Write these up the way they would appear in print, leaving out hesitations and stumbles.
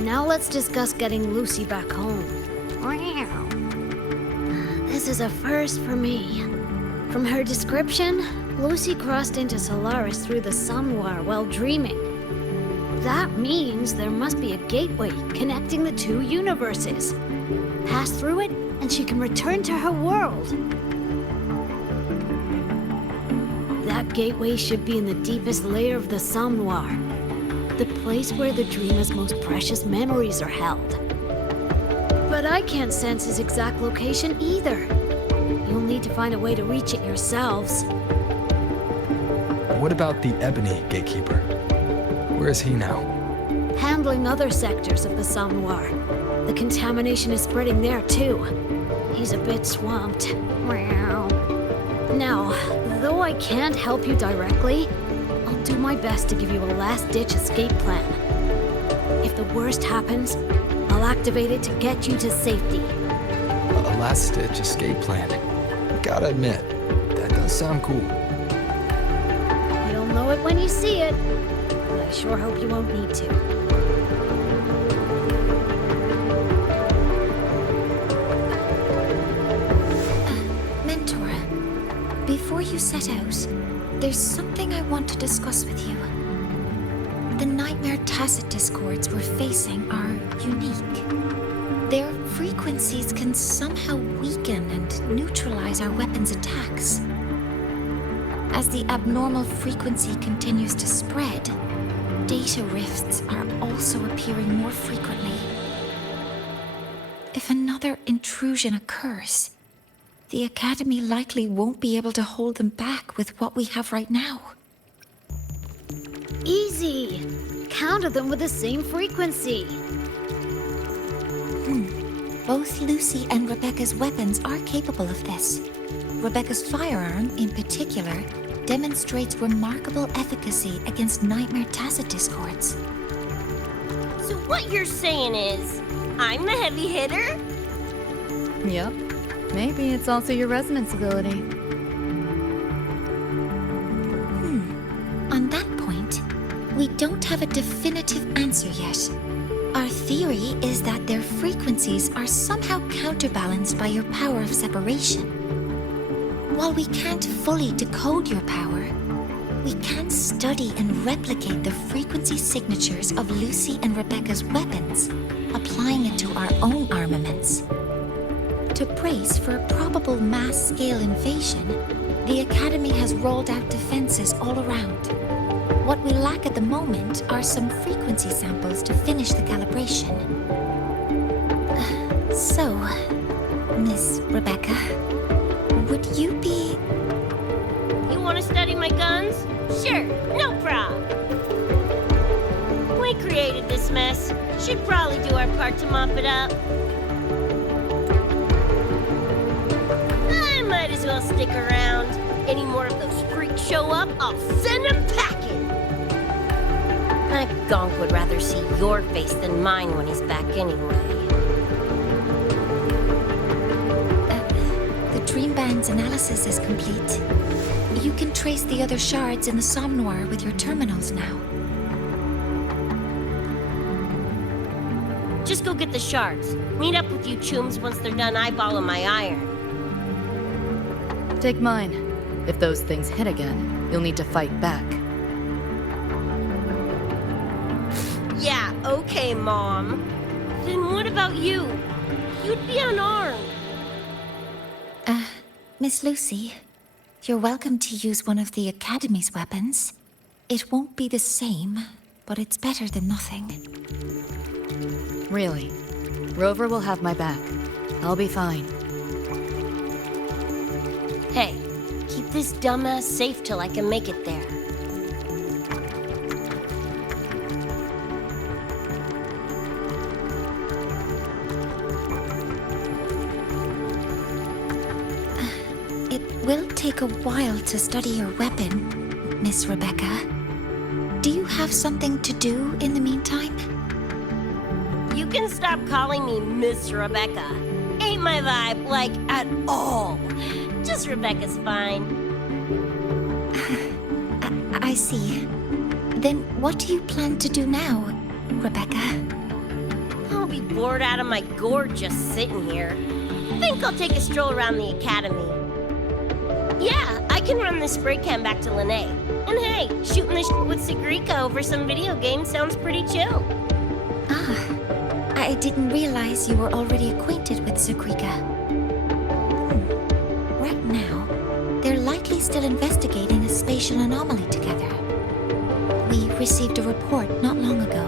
Now let's discuss getting Lucy back home. This is a first for me. From her description, Lucy crossed into Solaris through the Sun War while dreaming. That means there must be a gateway connecting the two universes. Pass through it, and she can return to her world. That gateway should be in the deepest layer of the Somnoir, the place where the dreamer's most precious memories are held. But I can't sense his exact location either. You'll need to find a way to reach it yourselves. What about the Ebony Gatekeeper? Where is he now? Handling other sectors of the Somnoir. The contamination is spreading there too. He's a bit swamped. Now, though I can't help you directly, I'll do my best to give you a last-ditch escape plan. If the worst happens, I'll activate it to get you to safety. A last-ditch escape plan. Gotta admit, that does sound cool. You'll know it when you see it, but I sure hope you won't need to. Mentor, before you set out, there's something I want to discuss with you. The Nightmare Tacet discords we're facing are unique. Their frequencies can somehow weaken and neutralize our weapons' attacks. As the abnormal frequency continues to spread, data rifts are also appearing more frequently. If another intrusion occurs, the Academy likely won't be able to hold them back with what we have right now. Easy! Counter them with the same frequency. Both Lucy and Rebecca's weapons are capable of this. Rebecca's firearm, in particular, demonstrates remarkable efficacy against Nightmare Tacet discords. So what you're saying is, I'm the heavy hitter? Yep. Maybe it's also your resonance ability. On that point, we don't have a definitive answer yet. Our theory is that their frequencies are somehow counterbalanced by your power of separation. While we can't fully decode your power, we can study and replicate the frequency signatures of Lucy and Rebecca's weapons, applying it to our own armaments. To brace for a probable mass-scale invasion, the Academy has rolled out defenses all around. What we lack at the moment are some frequency samples to finish the calibration. So, Miss Rebecca, would you be... You want to study my guns? Sure, no problem. We created this mess. Should probably do our part to mop it up. I might as well stick around. Any more of those freaks show up, I'll send them packing. That gonk would rather see your face than mine when he's back anyway. The Dream Band's analysis is complete. You can trace the other shards in the Somnoir with your terminals now. Just go get the shards. Meet up with you chooms once they're done eyeballing my iron. Take mine. If those things hit again, you'll need to fight back. Yeah, okay, Mom. Then what about you? You'd be unarmed. Miss Lucy, you're welcome to use one of the Academy's weapons. It won't be the same, but it's better than nothing. Really. Rover will have my back. I'll be fine. Hey, keep this dumbass safe till I can make it there. It will take a while to study your weapon, Miss Rebecca. Do you have something to do in the meantime? You can stop calling me Miss Rebecca. Ain't my vibe, like, at all. Just Rebecca's fine. I see. Then what do you plan to do now, Rebecca? be bored out of my gourd just sitting here. Think I'll take a stroll around the academy. Yeah, I can run this spray can back to Lene. And hey, shooting the shit with Sigrika over some video game sounds pretty chill. Ah, I didn't realize you were already acquainted with Sigrika. Right now, they're likely still investigating a spatial anomaly together. We received a report not long ago.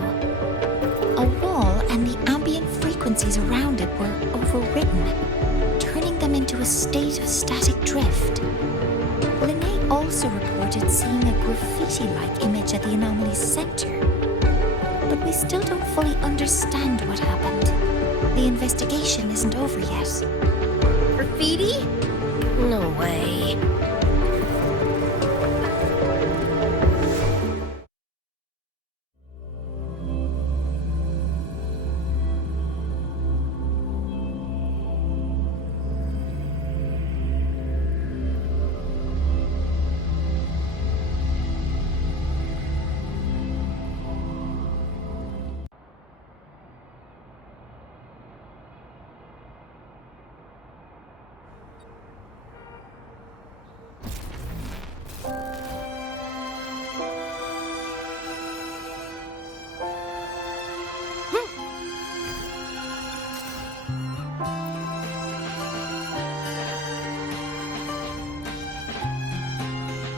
A wall and the ambient frequencies around it were overwritten, turning them into a state of static drift. Lene also reported seeing a graffiti-like image at the anomaly's center. But we still don't fully understand what happened. The investigation isn't over yet. Graffiti? No way.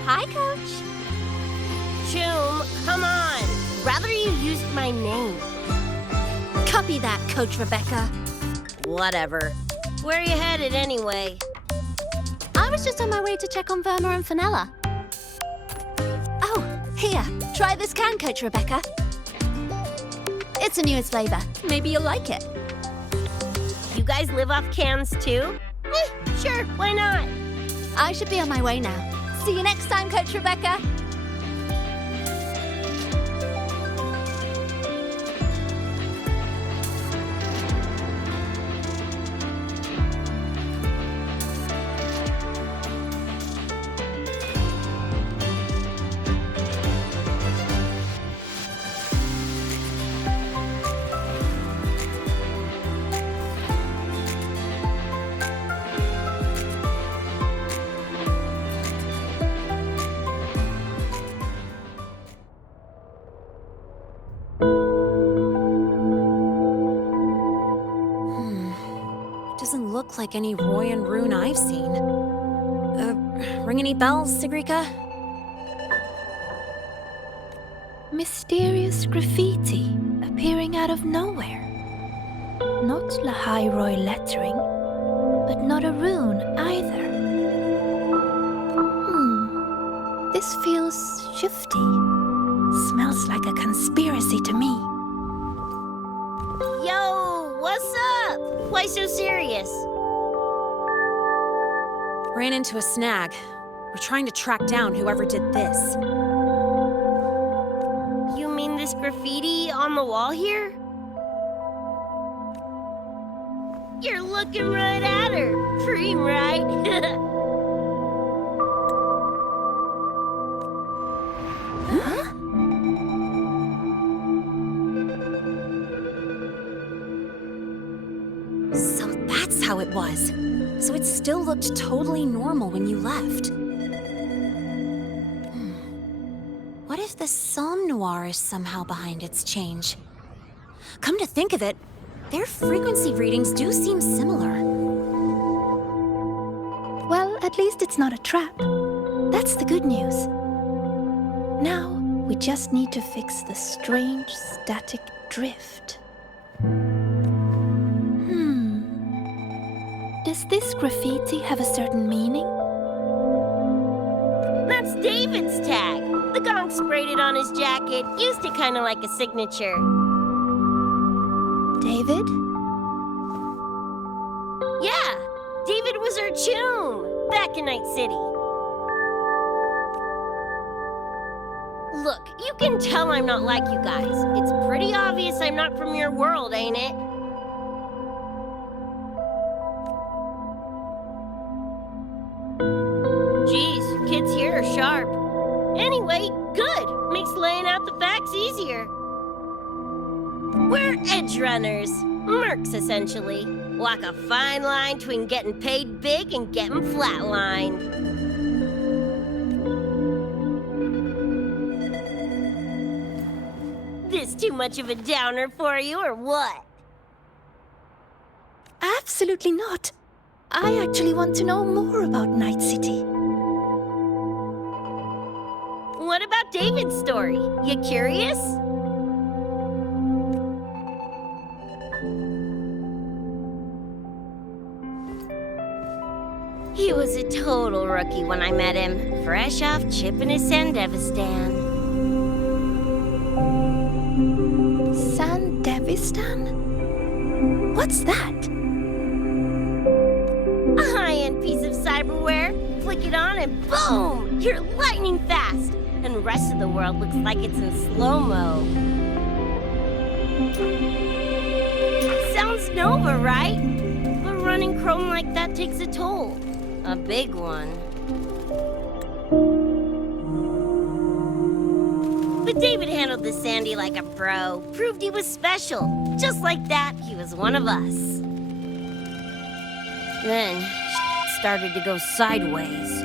Hi, Coach. Choom, come on. Rather you used my name. Copy that, Coach Rebecca. Whatever. Where are you headed anyway? I was just on my way to check on Verma and Fenella. Oh, here. Try this can, Coach Rebecca. It's a newest flavor. Maybe you'll like it. You guys live off cans too? Sure, why not? I should be on my way now. See you next time, Coach Rebecca. Doesn't look like any Roy and Rune I've seen. Ring any bells, Sigrika? Mysterious graffiti appearing out of nowhere. Not Lahai lettering, but not a rune either. This feels shifty. Smells like a conspiracy to me. Yo, what's up? Why so serious? Ran into a snag. We're trying to track down whoever did this. You mean this graffiti on the wall here? You're looking right at her. Preem, right? So that's how it was. So it still looked totally normal when you left. What if the Somme Noir is somehow behind its change? Come to think of it, their frequency readings do seem similar. Well, at least it's not a trap. That's the good news. Now, we just need to fix the strange static drift. Does this graffiti have a certain meaning? That's David's tag. The gong sprayed it on his jacket, used it kind of like a signature. David? Yeah, David was our choom back in Night City. Look, you can tell I'm not like you guys. It's pretty obvious I'm not from your world, ain't it? Geez, kids here are sharp. Anyway, good. Makes laying out the facts easier. We're edge runners. Mercs, essentially. Walk a fine line between getting paid big and getting flatlined. This too much of a downer for you, or what? Absolutely not. I actually want to know more about Night City. What about David's story? You curious? He was a total rookie when I met him, fresh off chipping his Sandevistan. Sandevistan? What's that? A high-end piece of cyberware. Flick it on and boom! You're lightning fast! And the rest of the world looks like it's in slow-mo. Sounds Nova, right? But running chrome like that takes a toll. A big one. But David handled the Sandy like a pro. Proved he was special. Just like that, he was one of us. Then, started to go sideways.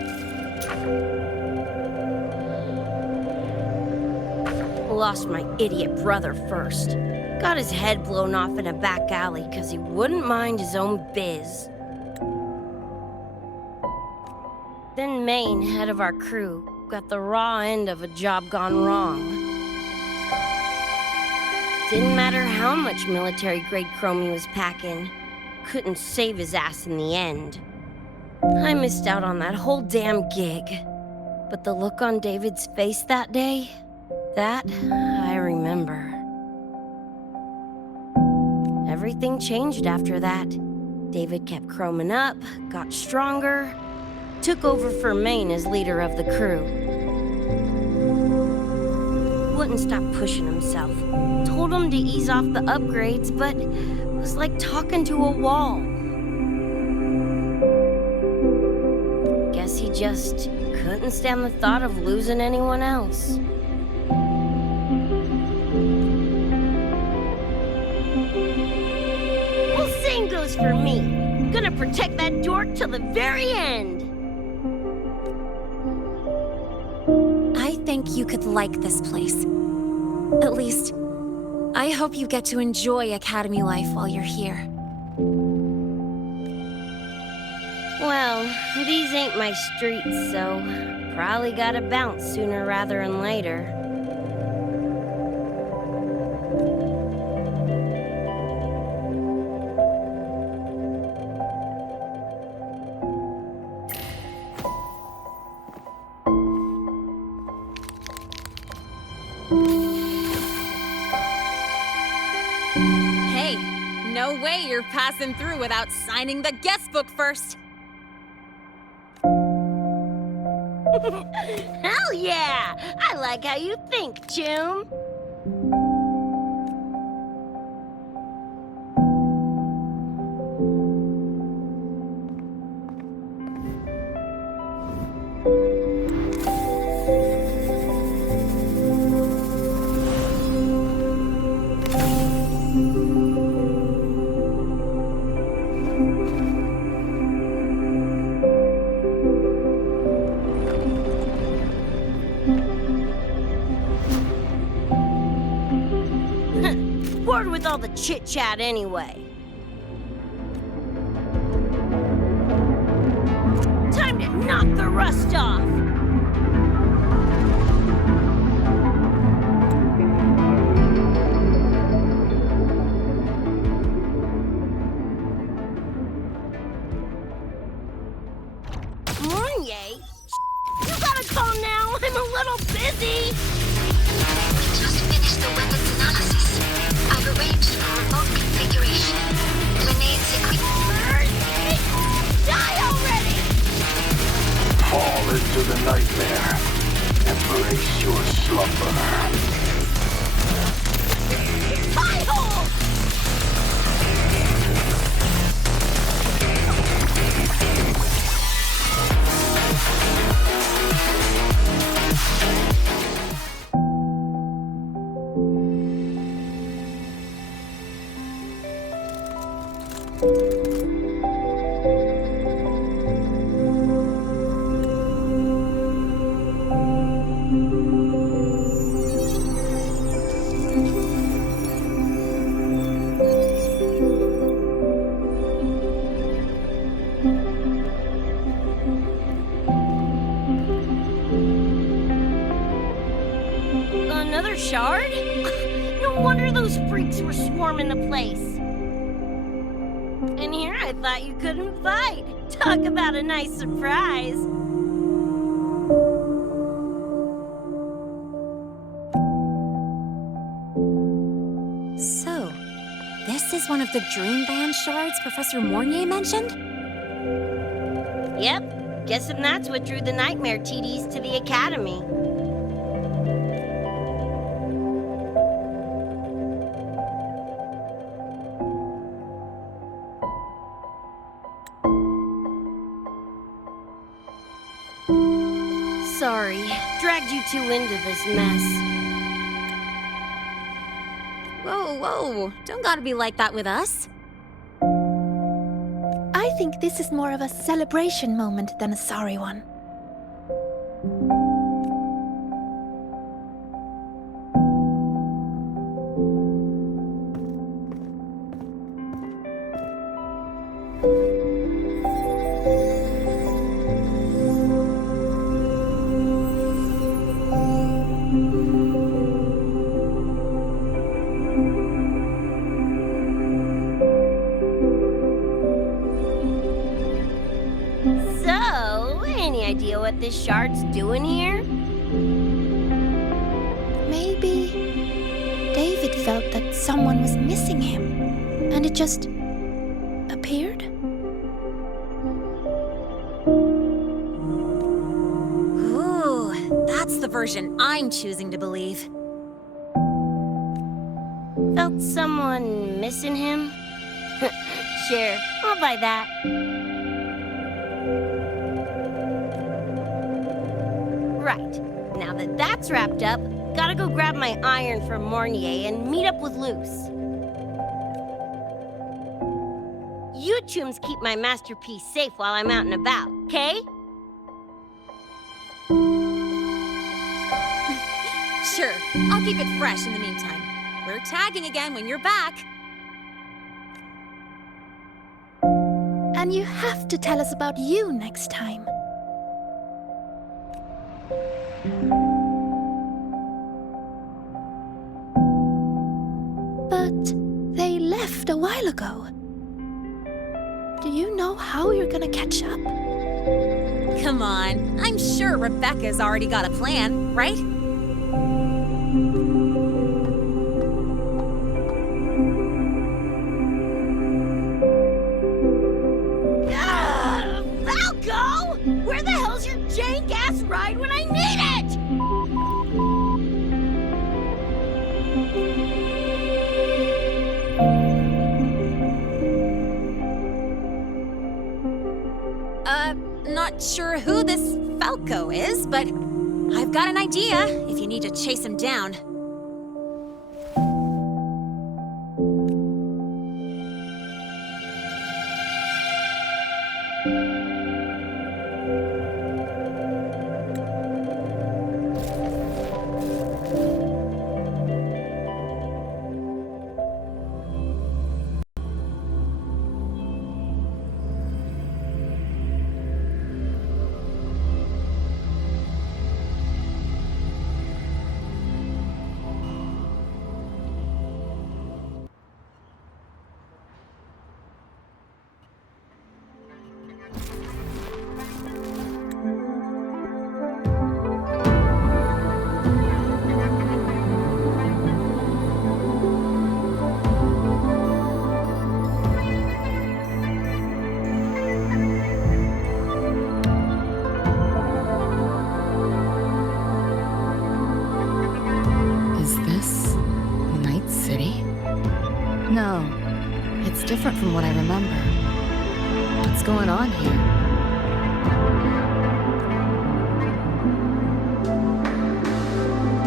Lost my idiot brother first. Got his head blown off in a back alley because he wouldn't mind his own biz. Then Maine, head of our crew, got the raw end of a job gone wrong. Didn't matter how much military-grade chrome he was packing, couldn't save his ass in the end. I missed out on that whole damn gig. But the look on David's face that day, that I remember. Everything changed after that. David kept chroming up, got stronger, took over for Maine as leader of the crew. Wouldn't stop pushing himself. Told him to ease off the upgrades, but was like talking to a wall. Guess he just couldn't stand the thought of losing anyone else. Well, same goes for me. Gonna protect that dork till the very end. I think you could like this place. At least, I hope you get to enjoy Academy life while you're here. Well, these ain't my streets, so probably gotta bounce sooner rather than later. Hey, no way you're passing through without signing the guest book first. Hell yeah! I like how you think, June. Bored with all the chit-chat anyway. Time to knock the rust off! Mornier? You gotta call now, I'm a little busy! Just finished the weapons analysis. I've arranged for remote configuration. Renee's equipment. Die already! Fall into the nightmare. Embrace your slumber. Pie hole! Another shard? No wonder those freaks were swarming the place. And here I thought you couldn't fight. Talk about a nice surprise. So, this is one of the Dream Band shards Professor Mornier mentioned? Yep, guessing that's what drew the Nightmare TDs to the Academy. Sorry, dragged you two into this mess. Whoa, whoa. Don't gotta be like that with us. I think this is more of a celebration moment than a sorry one. So, any idea what this shard's doing here? Maybe David felt that someone was missing him, and it just appeared? Ooh, that's the version I'm choosing to believe. Felt someone missing him? Sure, I'll buy that. Right, now that that's wrapped up, gotta go grab my iron from Mornier and meet up with Luce. You chums keep my masterpiece safe while I'm out and about, okay? Sure, I'll keep it fresh in the meantime. We're tagging again when you're back. And you have to tell us about you next time. But they left a while ago. Do you know how you're gonna catch up? Come on, I'm sure Rebecca's already got a plan, right? Falco! Where the hell's your jank-ass ride when I need it? Not sure who this Falco is, but I've got an idea if you need to chase him down. No, it's different from what I remember. What's going on here?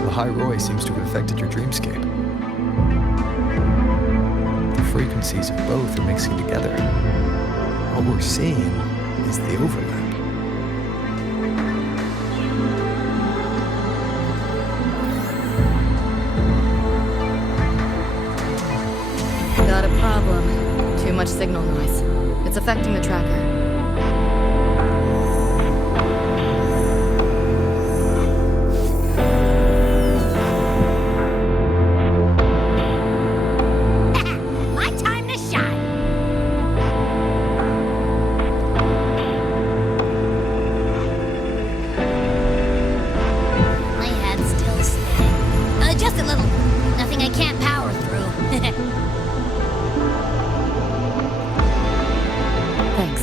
The High Roy seems to have affected your dreamscape. The frequencies of both are mixing together. What we're seeing is the overlap. Got a problem. Too much signal noise. It's affecting the tracker. My time to shine! My head's still spinning. Just a little. Nothing I can't power through. Thanks.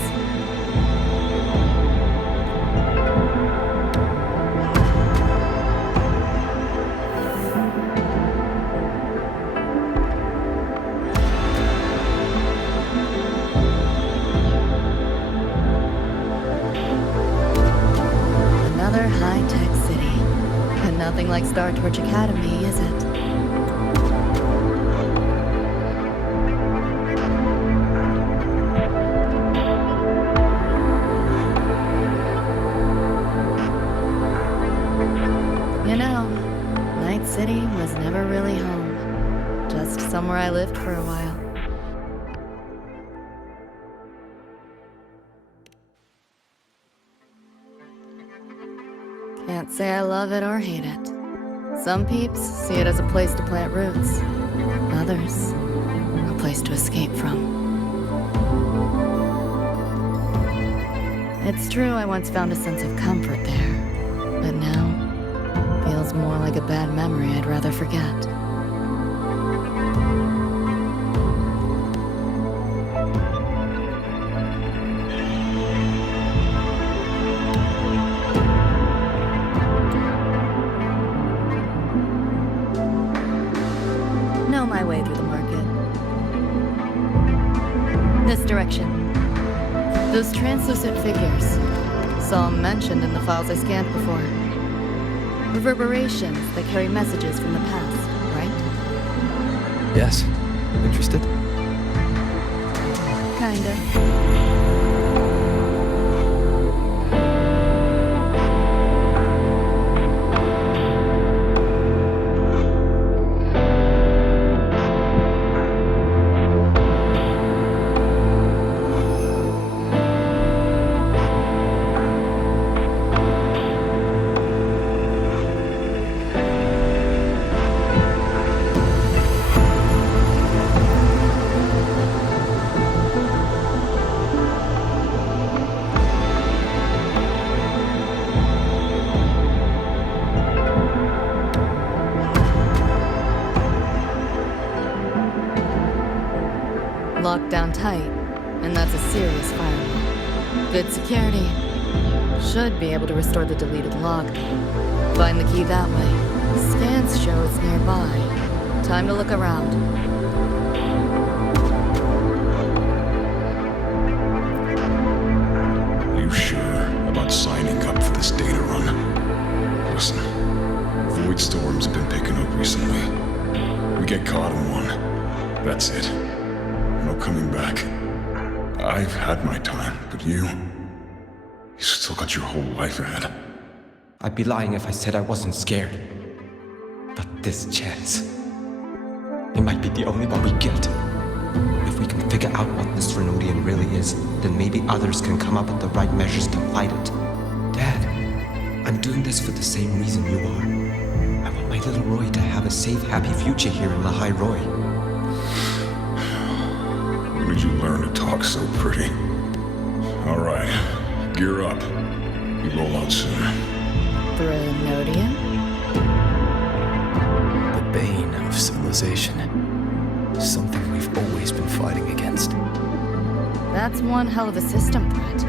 Another high-tech city. And nothing like Star Torch Academy, is it? You know, Night City was never really home. Just somewhere I lived for a while. Can't say I love it or hate it. Some peeps see it as a place to plant roots. Others, a place to escape from. It's true I once found a sense of comfort there, but now feels more like a bad memory I'd rather forget. Know my way through the market. This direction. Those translucent figures. Saw them mentioned in the files I scanned before. Reverberations that carry messages from the past, right? Yes. Interested? Kinda. Locked down tight, and that's a serious firewall. Good security. Should be able to restore the deleted log. Find the key that way. Scans show it's nearby. Time to look around. Are you sure about signing up for this data run? Listen, Void Storm's been picking up recently. We get caught in one. That's it. No coming back. I've had my time, but you still got your whole life ahead. I'd be lying if I said I wasn't scared. But this chance, it might be the only one we get. If we can figure out what this Renodian really is, then maybe others can come up with the right measures to fight it. Dad, I'm doing this for the same reason you are. I want my little Roy to have a safe, happy future here in Lahai Roy. When did you learn to talk so pretty? All right, gear up. We roll out soon. Renodian? The bane of civilization. Something we've always been fighting against. That's one hell of a system threat.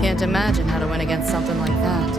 Can't imagine how to win against something like that.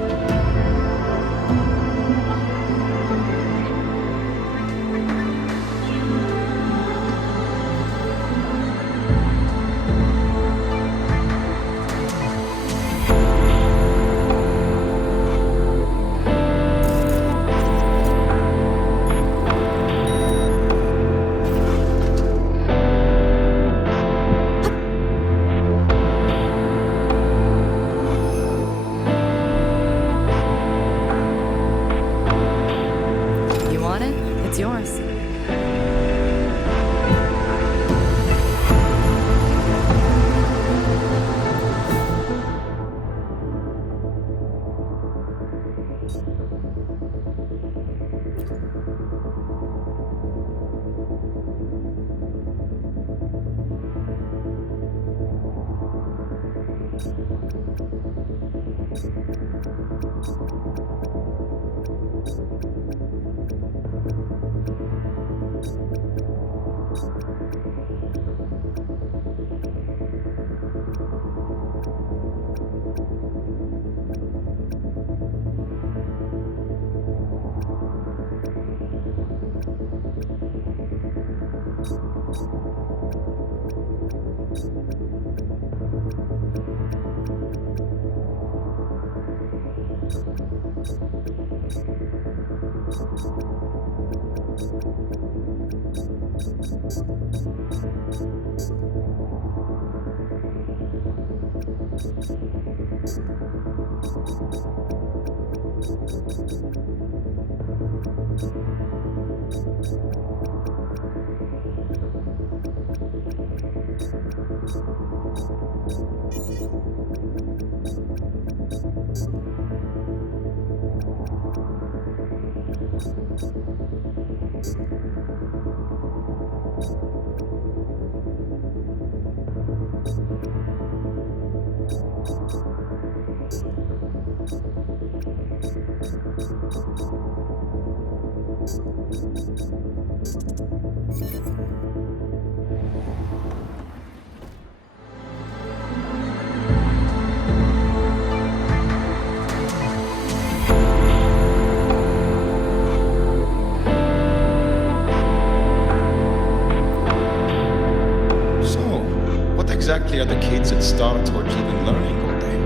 Exactly are the kids at Star Torch even learning all day?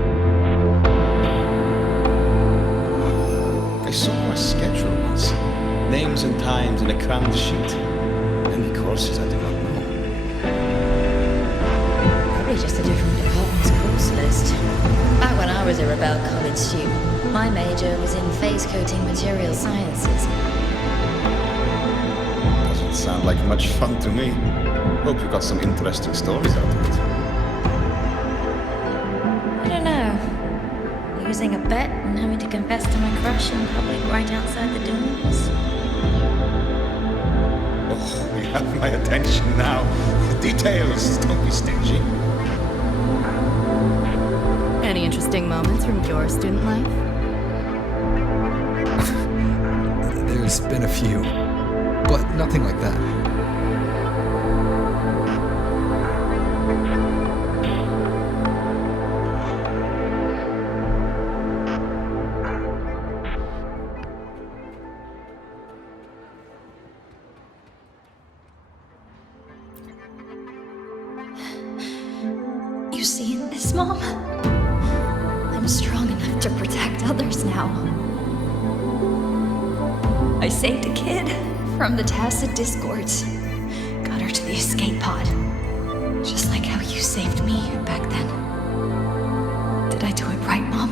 I saw a schedule once. Names and times in a crammed sheet. Any courses I do not know. Probably just a different department's course list. Back when I was a Rebel college student, my major was in phase coating material sciences. Doesn't sound like much fun to me. Hope you got some interesting stories out of it. I don't know. Losing a bet and having to confess to my crush in public right outside the doors. Oh, you have my attention now. The details, don't be stingy. Any interesting moments from your student life? There's been a few, but nothing like that. You seen this, Mom? I'm strong enough to protect others now. I saved a kid from the Tacit Discords. Got her to the escape pod. Just like how you saved me back then. Did I do it right, Mom?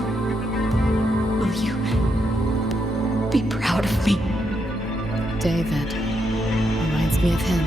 Will you be proud of me? David. Reminds me of him.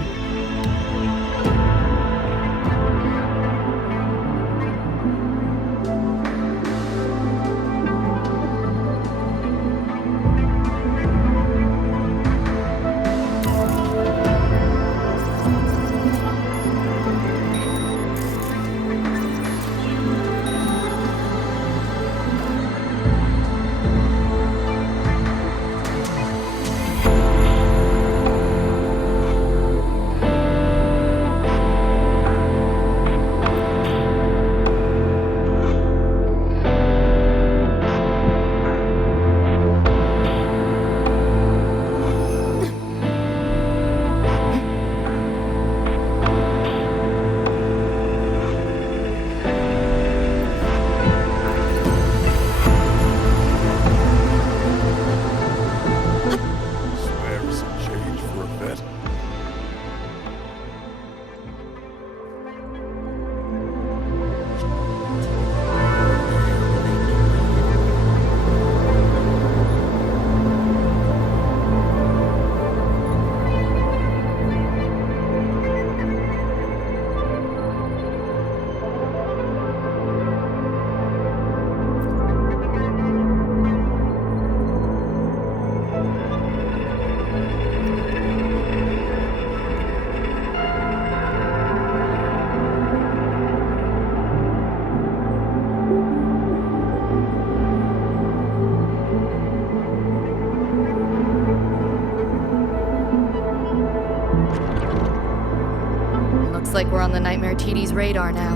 like we're on the Nightmare TD's radar now.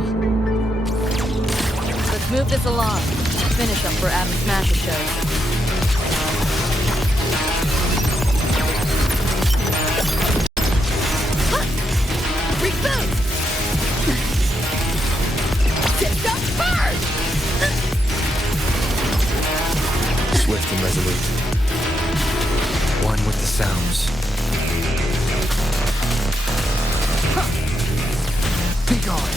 Let's move this along. Finish them for Adam Smasher shows. Reboot! Tipped up hard! Swift and resolute. One with the sounds. Be gone.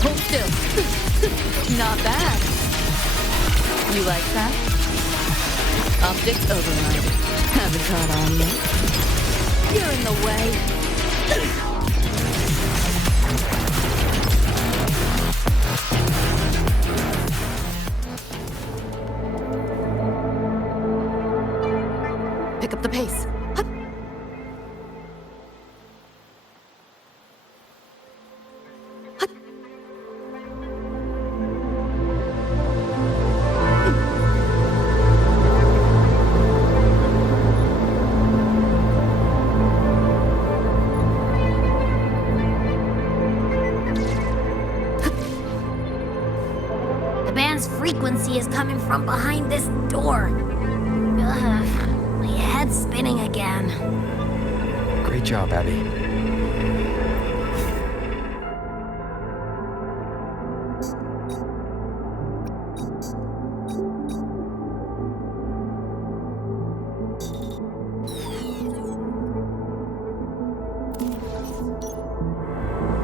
Hold still. Not bad. You like that? Optics override. Haven't caught on yet. You're in the way. Pick up the pace. Hup. Hup. The band's frequency is coming from behind this door. Ugh, my head's spinning again. Great job, Abby.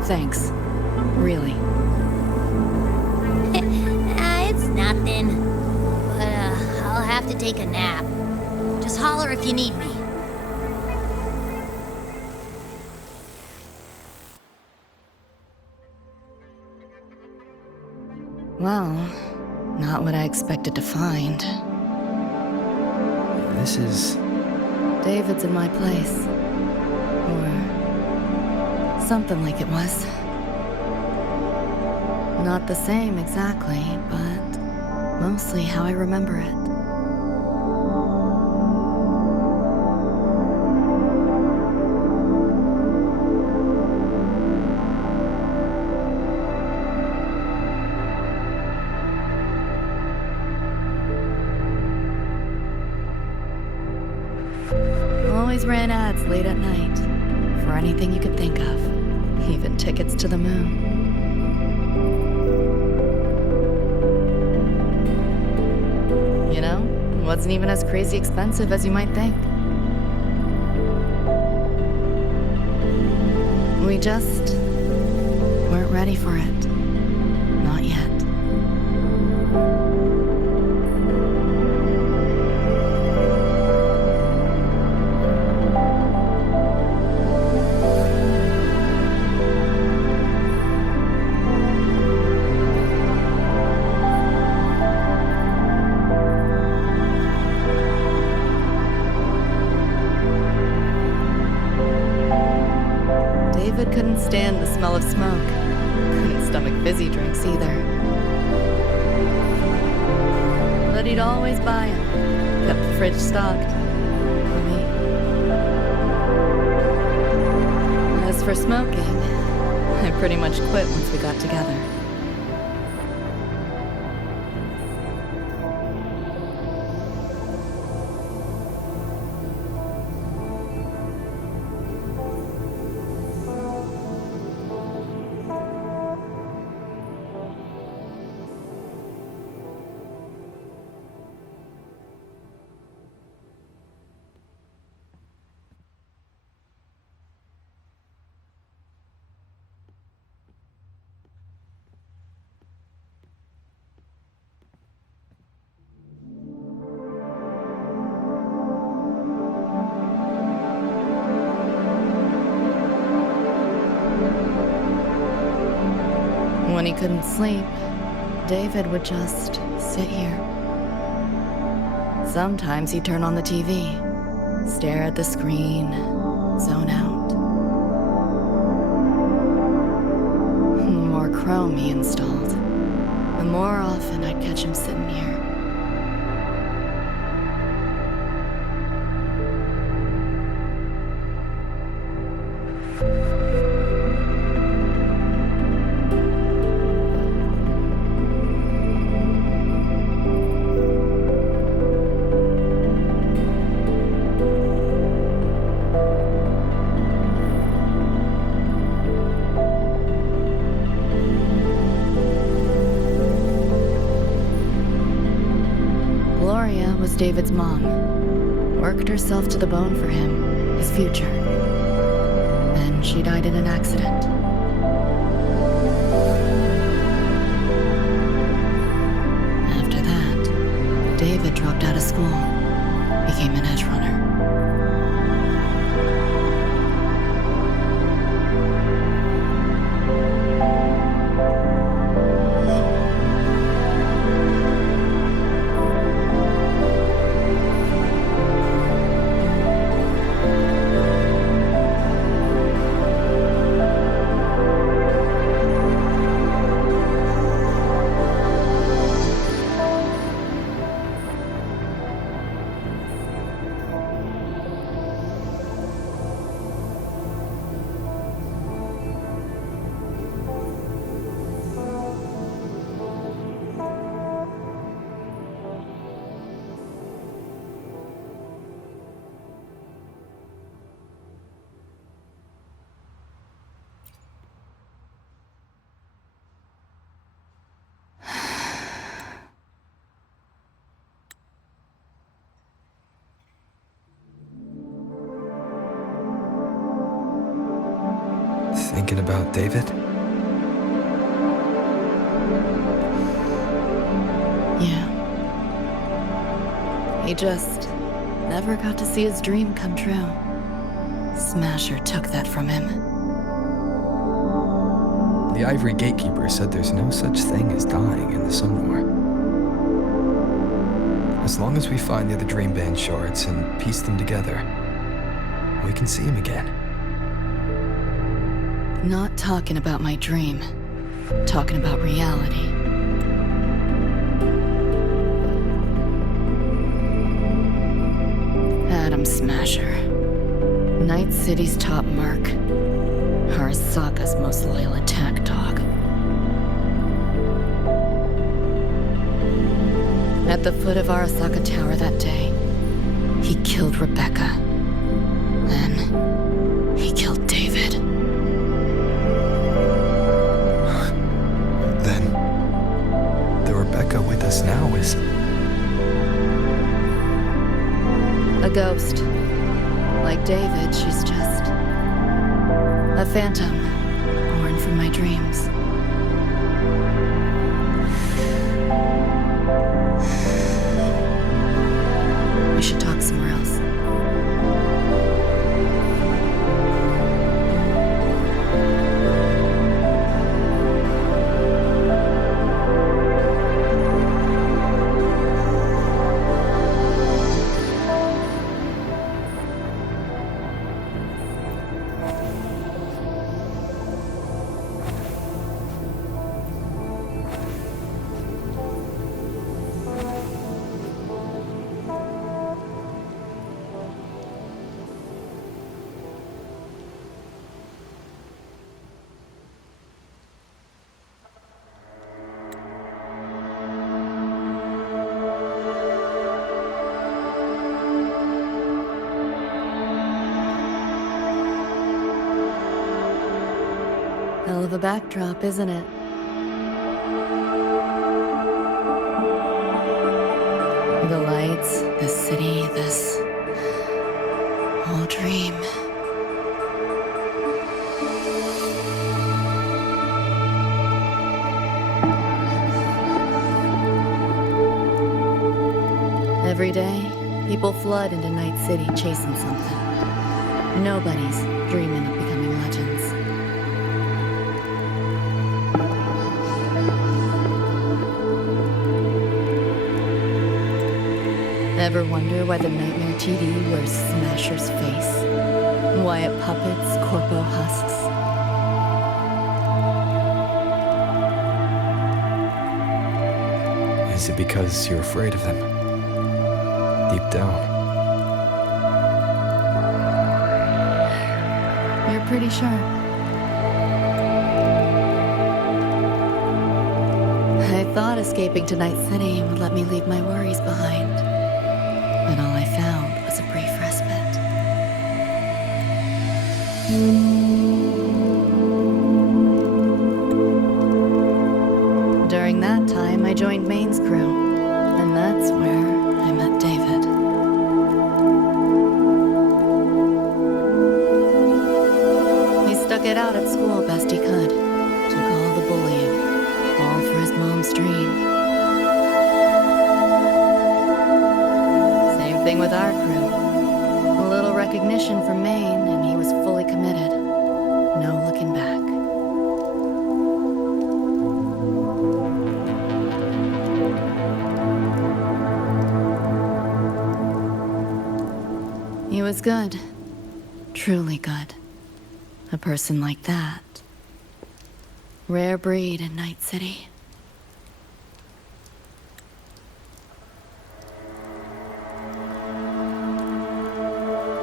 Thanks. Really. It's nothing. But, I'll have to take a nap. Just holler if you need me. Well, not what I expected to find. This is... David's in my place. Or something like it was. Not the same exactly, but mostly how I remember it. Always ran ads late at night for anything you could think of, even tickets to the moon. You know, it wasn't even as crazy expensive as you might think. We just weren't ready for it. Not yet. David couldn't stand the smell of smoke. Couldn't stomach fizzy drinks either. But he'd always buy them. Kept the fridge stocked. For me. As for smoking, I pretty much quit once we got together. When he couldn't sleep, David would just sit here. Sometimes he'd turn on the TV, stare at the screen, zone out. The more Chrome he installed, the more often I'd catch him sitting here, Gloria was David's mom. Worked herself to the bone for him, his future. Then she died in an accident. After that, David dropped out of school, became an edge runner. Thinking about David? Yeah. He just never got to see his dream come true. Smasher took that from him. The Ivory Gatekeeper said there's no such thing as dying in the Sun War. As long as we find the other Dream Band shards and piece them together, we can see him again. Not talking about my dream. Talking about reality. Adam Smasher. Night City's top mark. Arasaka's most loyal attack dog. At the foot of Arasaka Tower that day, he killed Rebecca. Then, he killed David. Then, the Rebecca with us now is... a ghost. Like David, she's just... a phantom, born from my dreams. We should talk somewhere else. Hell of a backdrop, isn't it? The lights, the city, this whole dream. Every day, people flood into Night City chasing something. Nobody's dreaming of becoming legends. Ever wonder why the Nightmare TV wears Smasher's face? Why it puppets Corpo husks? Is it because you're afraid of them? Deep down. You're pretty sharp. I thought escaping to Night City would let me leave my worries behind. But all I found was a brief respite. During that time, I joined Maine's crew, and that's where I met school best he could. Took all the bullying. All for his mom's dream. Same thing with our crew. A little recognition from Maine, and he was fully committed. No looking back. He was good. Truly good. A person like that. Rare breed in Night City.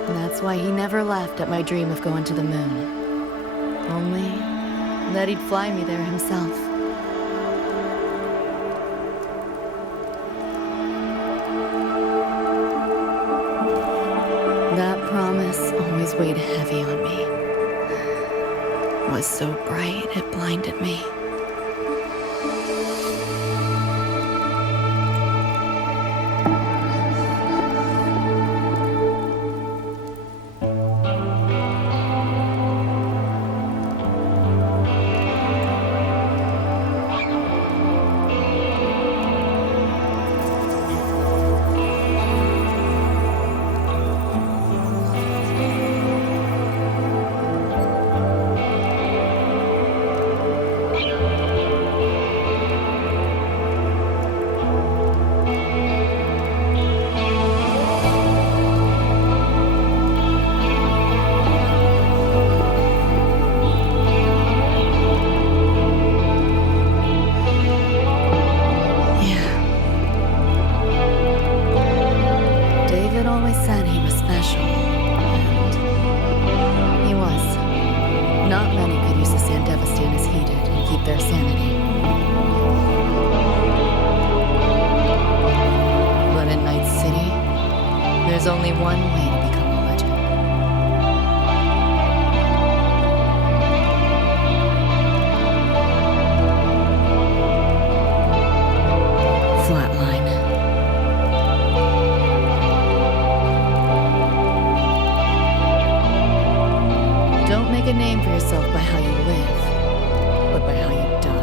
That's why he never laughed at my dream of going to the moon. Only that he'd fly me there himself. That promise always weighed heavy on me. Was so bright it blinded me. There's only one way to become a legend. Flatline. Don't make a name for yourself by how you live, but by how you die.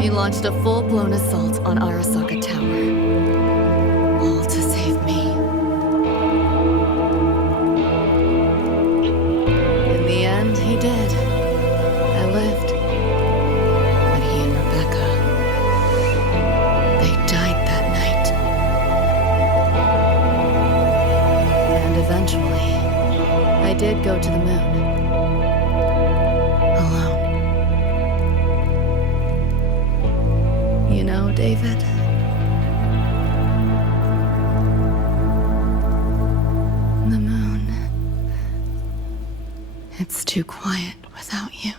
He launched a full-blown assault on Arasaka Tower. All to save me. In the end, he did. I lived. But he and Rebecca, they died that night. And eventually, I did go to the moon. Alone. You know, David, the moon, it's too quiet without you.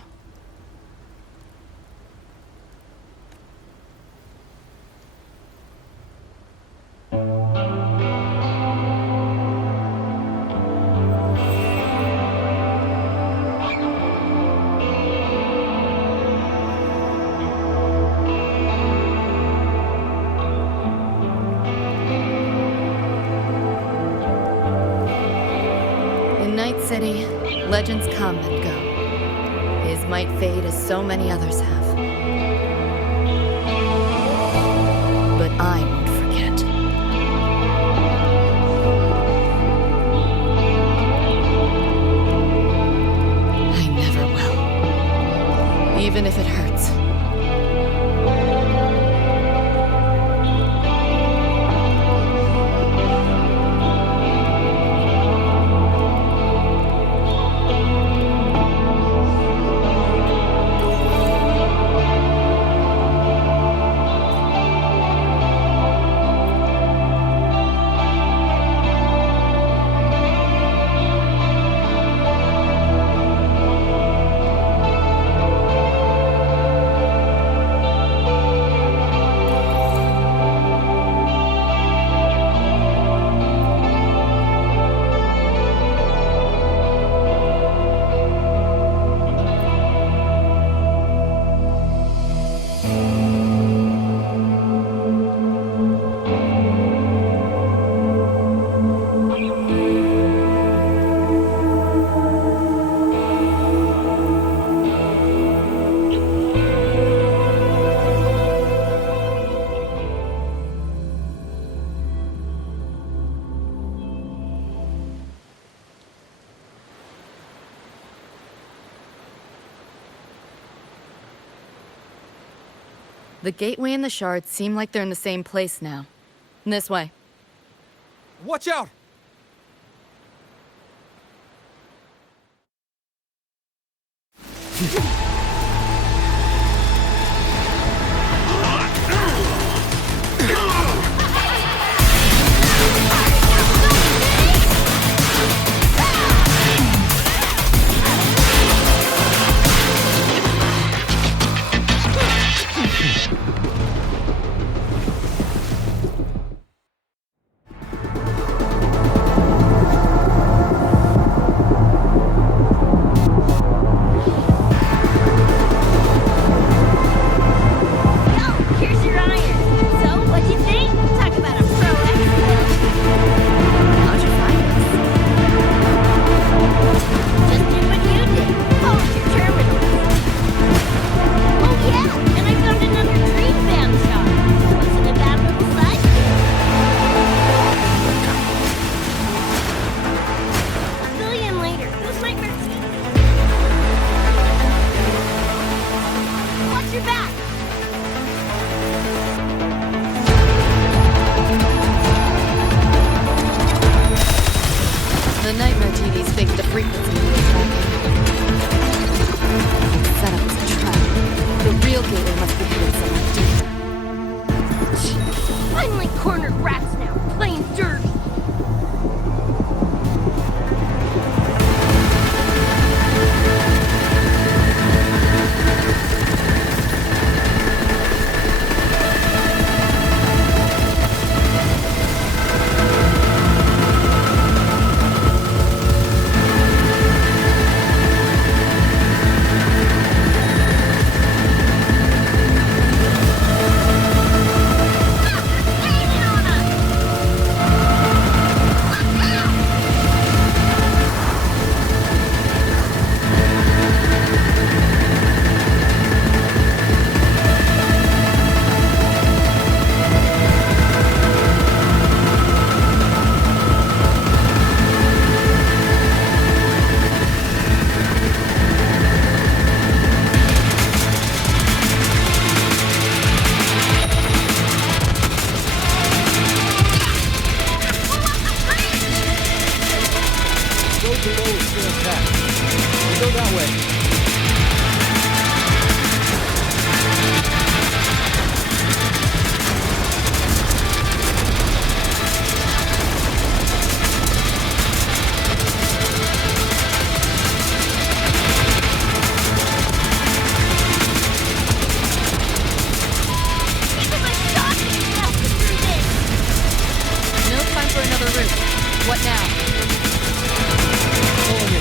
City, legends come and go. His might fade as so many others have. But I won't forget. I never will. Even if it hurts. The gateway and the shards seem like they're in the same place now. This way. Watch out! Here's your iron. So, what'd you think? Talk about a pro expert. How'd you find this? Just did what you did. Polish your terminals. Oh yeah, and I found another dream band shot. Wasn't a bad little side gig. A billion later, who's nightmare TV? Watch your back. The nightmare TV's faked the frequency we were tracking. It's set up as a trap. The real gateway must be hidden somewhere deeper. Finally cornered rats now, plain dirt. Go that way. No time for another route. What now? Follow me.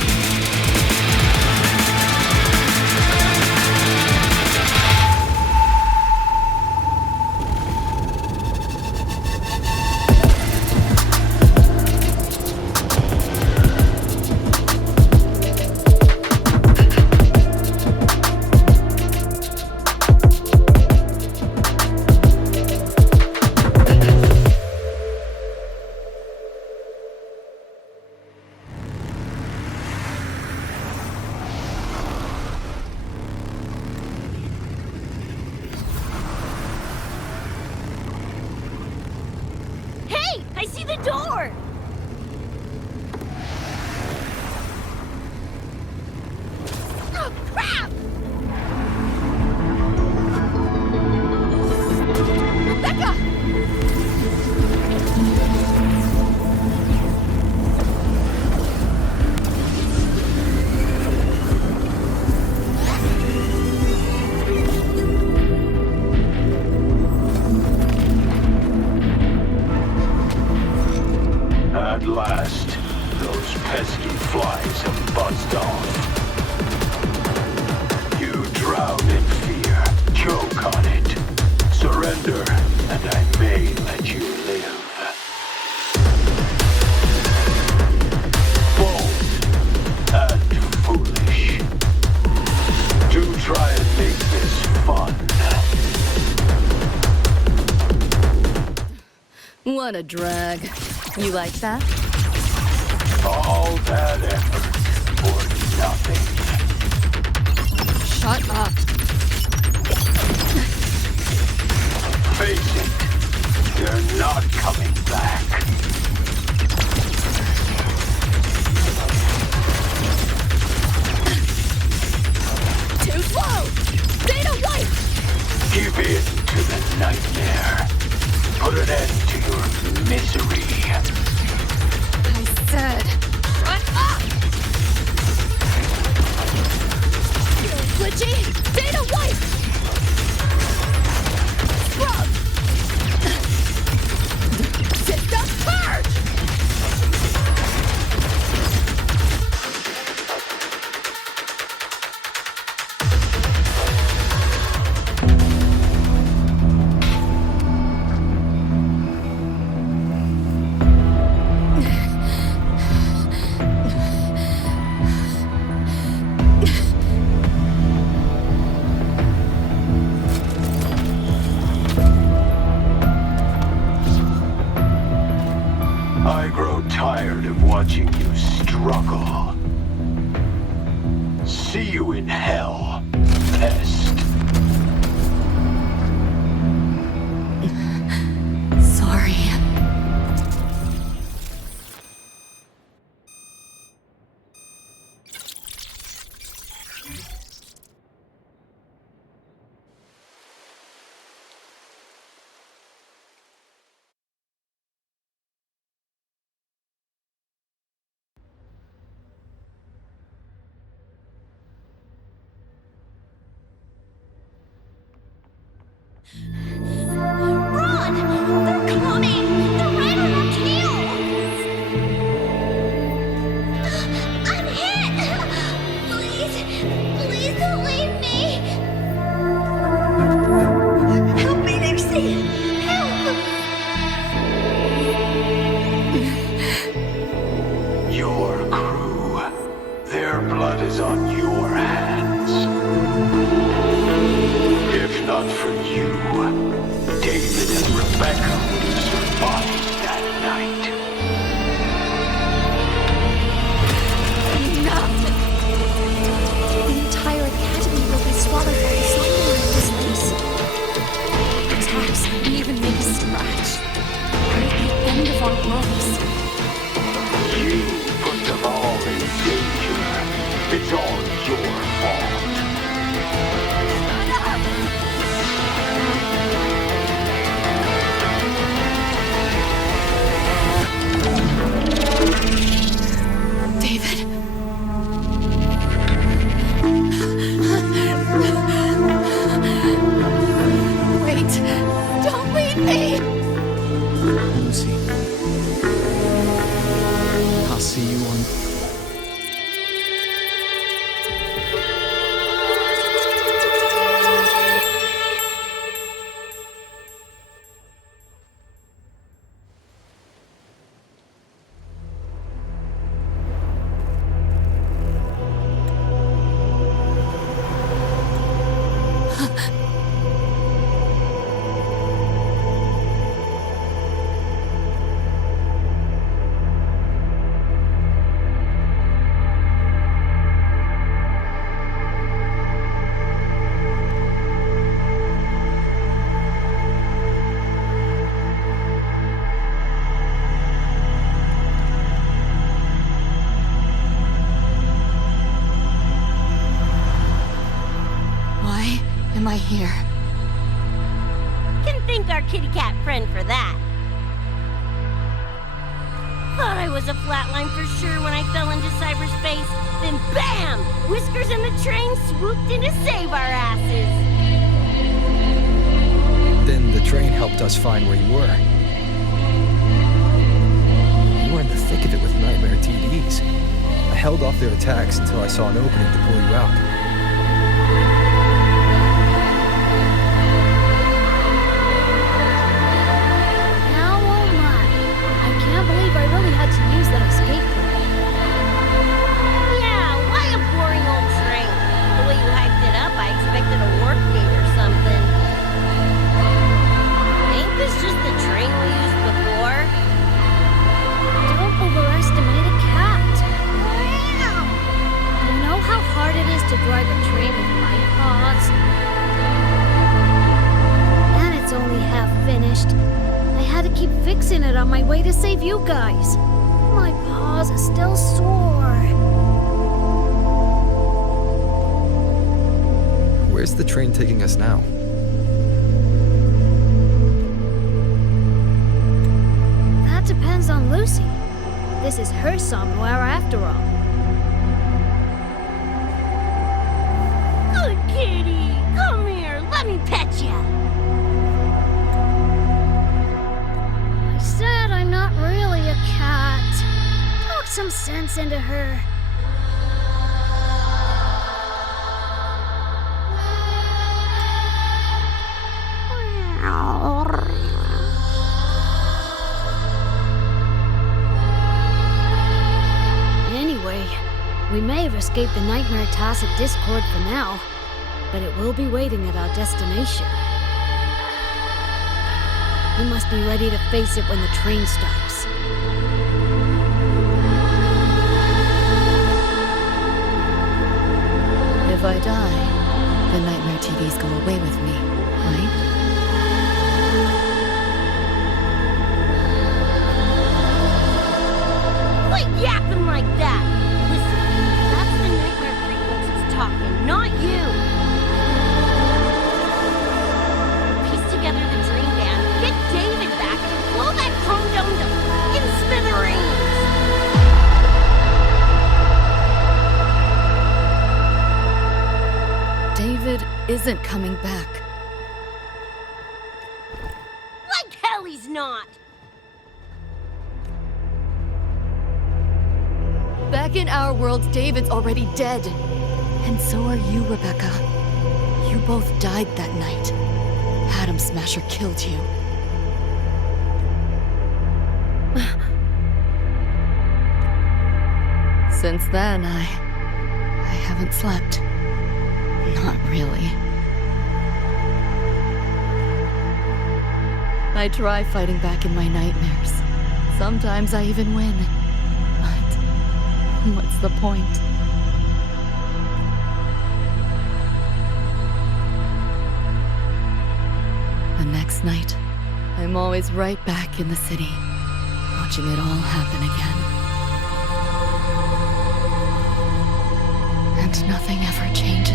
Hey, I see the door. Oh, crap! Rebecca! At last, those pesky flies have buzzed off. You drown in fear, choke on it. Surrender, and I may let you live. Bold and foolish. Do try and make this fun. What a drag. You like that? All that effort for nothing. Shut up. not coming back. Too slow! Data wipe! Give in to the nightmare. Put an end to your misery. I said, shut up! You're glitchy! Data wipe! Scrub! System purge! I grow tired of watching you struggle. See you in hell, pest. Sorry. Run! They're coming! They're right on our tail! I'm hit! Please don't leave me! Help me, Nixie! Help! Your crew. Their blood is on your hands. If not for you, David and Rebecca would have survived that night. Enough! The entire academy will be swallowed by the somewhere in this race. Attacks won't even make a scratch. We're at the end of our ropes. You put them all in danger. It's all your fault. David? Wait! Don't leave me! Lucy. I'll see you on... Why am I here? Can thank our kitty cat friend for that. Thought I was a flatline for sure when I fell into cyberspace. Then BAM! Whiskers and the train swooped in to save our asses. Then the train helped us find where you were. You were in the thick of it with Nightmare TDs. I held off their attacks until I saw an opening to pull you out. Now, oh my. I can't believe I really had to use that escape plan. Yeah, why a boring old train? The way you hyped it up, I expected a warp gate or something. Ain't this just the train we used before? Don't overestimate a cat. You know how hard it is to way to save you guys. My paws are still sore. Where's the train taking us now? That depends on Lucy. This is her somewhere after all. Good kitty! Come here, let me pet ya! I said I'm not really a cat. Talk some sense into her. Anyway, we may have escaped the Nightmare Tacit Discord for now, but it will be waiting at our destination. We must be ready to face it when the train stops. If I die, the Nightmare TVs go away with me, right? Quit yapping like that! Listen, that's the nightmare frequencies talking, not you! Piece together the dream band, get David back, and blow that chrome dome to in smithereens! David isn't coming back. Like hell he's not! Back in our world, David's already dead. And so are you, Rebecca. You both died that night. Atom Smasher killed you. Since then, I haven't slept. Not really. I try fighting back in my nightmares. Sometimes I even win. But what's the point? The next night, I'm always right back in the city, watching it all happen again. And nothing ever changes.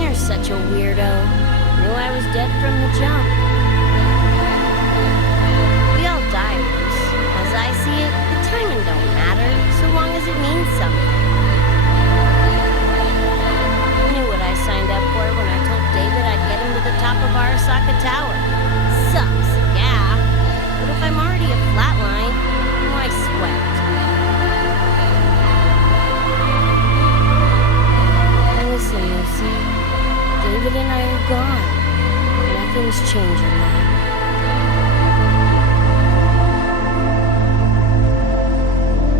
You're such a weirdo. Knew I was dead from the jump. We all die once. As I see it, the timing don't matter, so long as it means something. I knew what I signed up for when I told David I'd get him to the top of Arasaka Tower. Sucks, yeah. But if I'm already a flatline, why sweat? Listen, Lucy. David and I are gone. Nothing's changing now.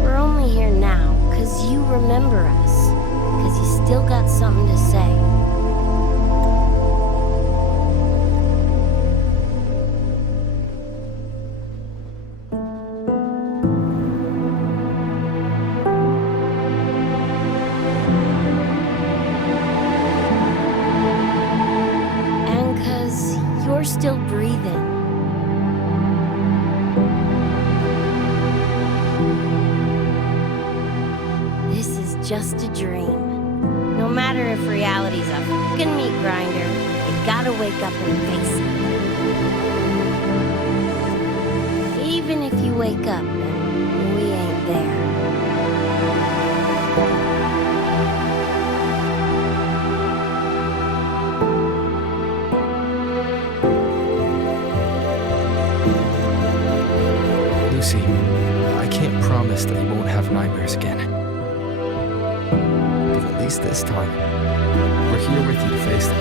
We're only here now because you remember us. Because you still got something to say. And because you're still breathing. This is just a dream. No matter if reality's a fucking meat grinder, you gotta wake up and face it. Even if you wake up and we ain't there. Lucy, I can't promise that you won't have nightmares again. But at least this time, we're here with you to face them.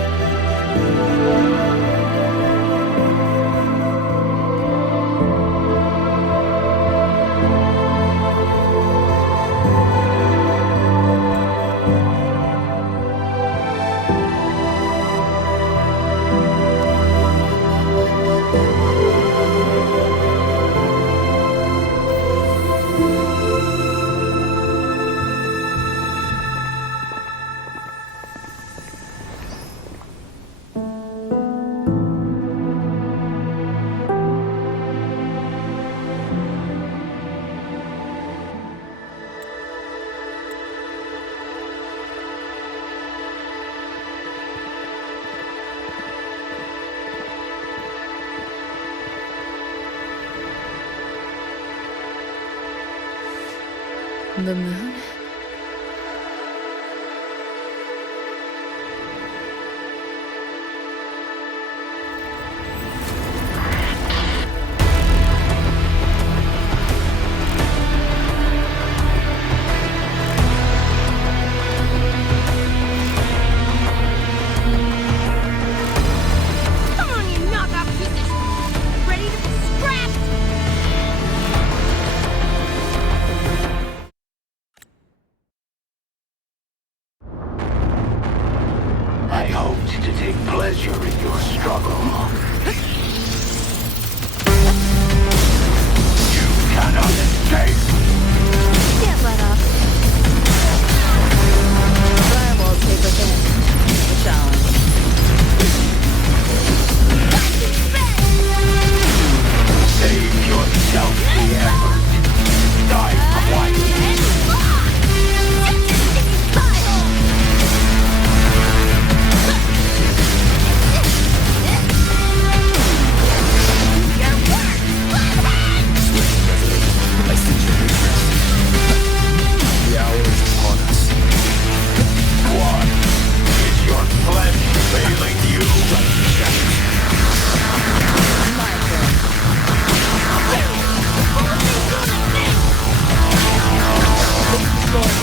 The moon? Come on, you knockoff piece of shit! Ready to be scrapped? I hoped to take pleasure in your struggle. You cannot escape! Can't let up. Firewall paper thin. The challenge. Save yourself the effort. Die quietly. I see your weakness. The hour is upon us. What? Is your flesh failing you? My turn. I'll score.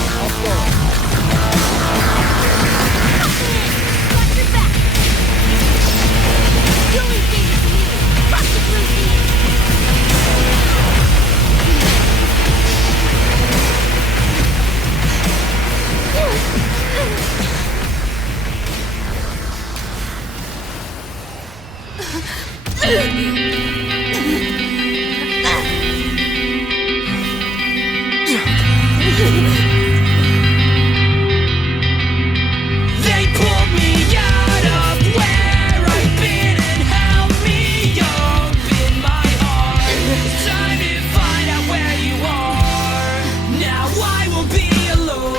They pulled me out of where I've been and held me up in my heart. It's time to find out where you are. Now I won't be alone.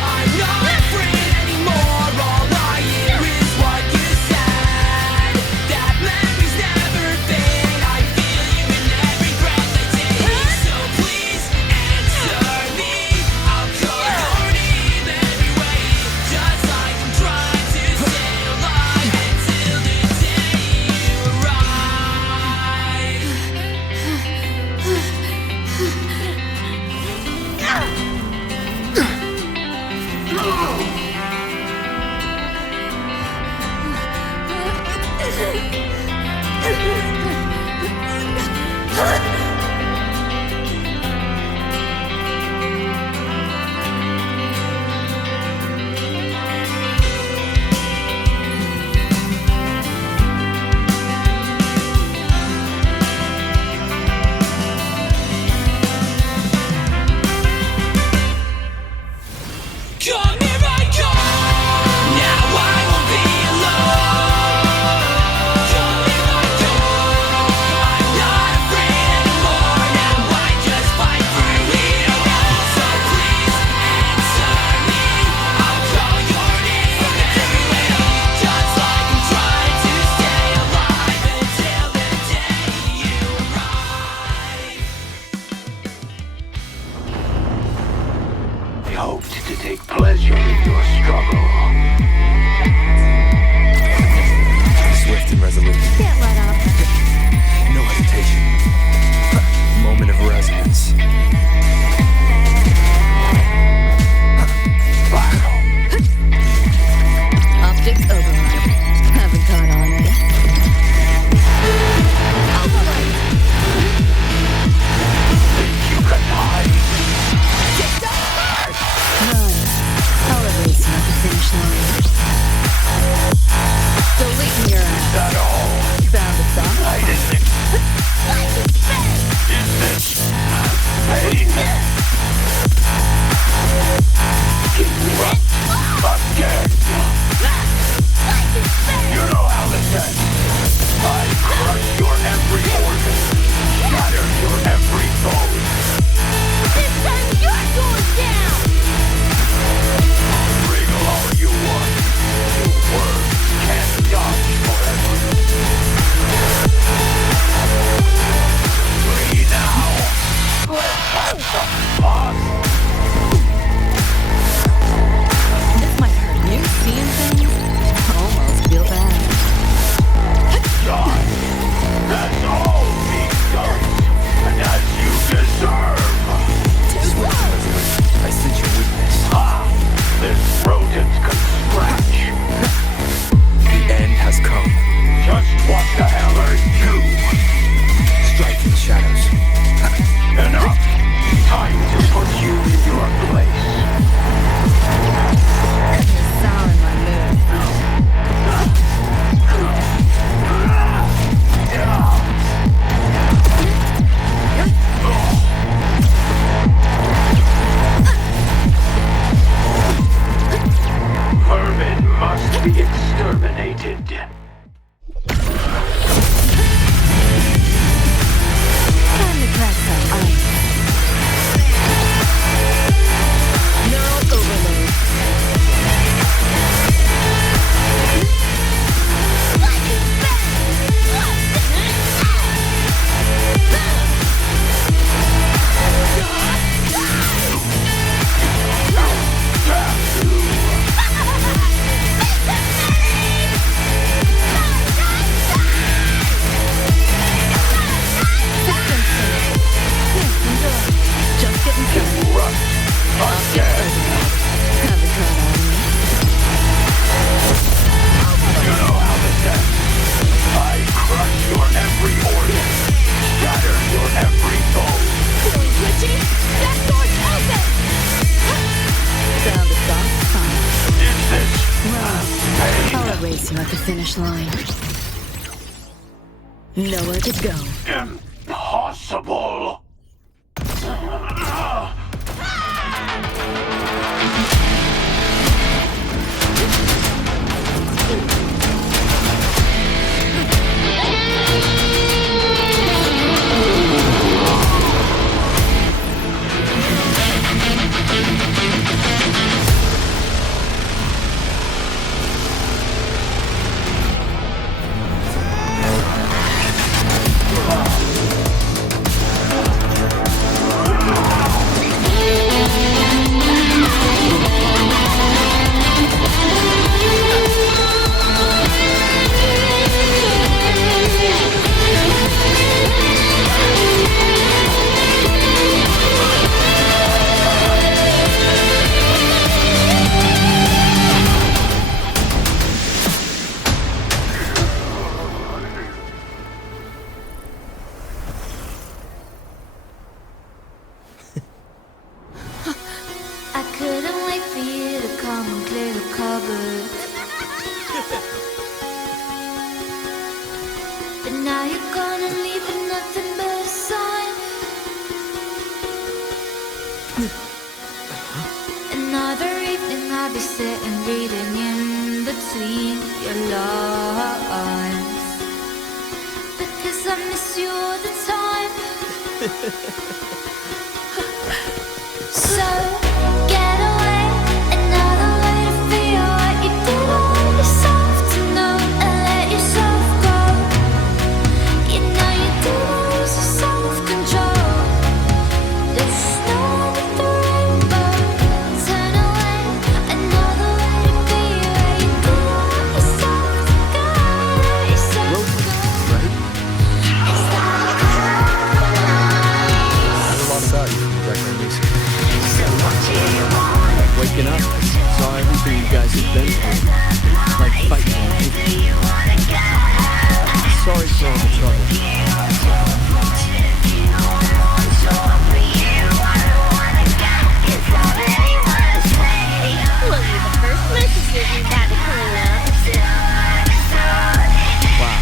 I'm not afraid anymore. All I hear is what you said. That memories never fade. I feel you in every breath I take. So please answer me. I'll call your name anyway. Just like I'm trying to stay alive until the day you arrive. Come here I go. Now I won't be alone. Come here I go. I'm not afraid anymore. Now I just fight through it all. So please answer me. I'll call your name everywhere. Just like I'm trying to stay alive until the day you arrive. I hoped to take pleasure in your struggle. Swift and resolute. Can't let up. No hesitation. Moment of resonance. Optics override. Haven't caught on yet. You can hide. None. I'll erase you at the finish line. Delete your ass. That all? Found a song? I didn't. Is this pain? Erupt again. You know how this ends. I crush your every organ, shatter your every bone. This time you're going down! Bring all you want. Your words can't dodge forever. Free now. Let's have some fun. line. Nowhere to go. Impossible! I couldn't wait for you to come and clear the cupboard. But now you're gonna leave with nothing but a sign. Another evening I'll be sitting reading in between your lines. Because I miss you all the time. So get away, another way to feel what you did all yourself to know and let yourself go. You know you didn't lose your self-control. There's snow under the rainbow. Turn away, another way to be where you did all yourself to go. Let yourself go. Is that I heard a lot about you from back on Lisa. Waking up, saw everything you guys have been through. Like fighting and sorry for all the trouble. Well, you're the first messages we've had to clean up. Wow.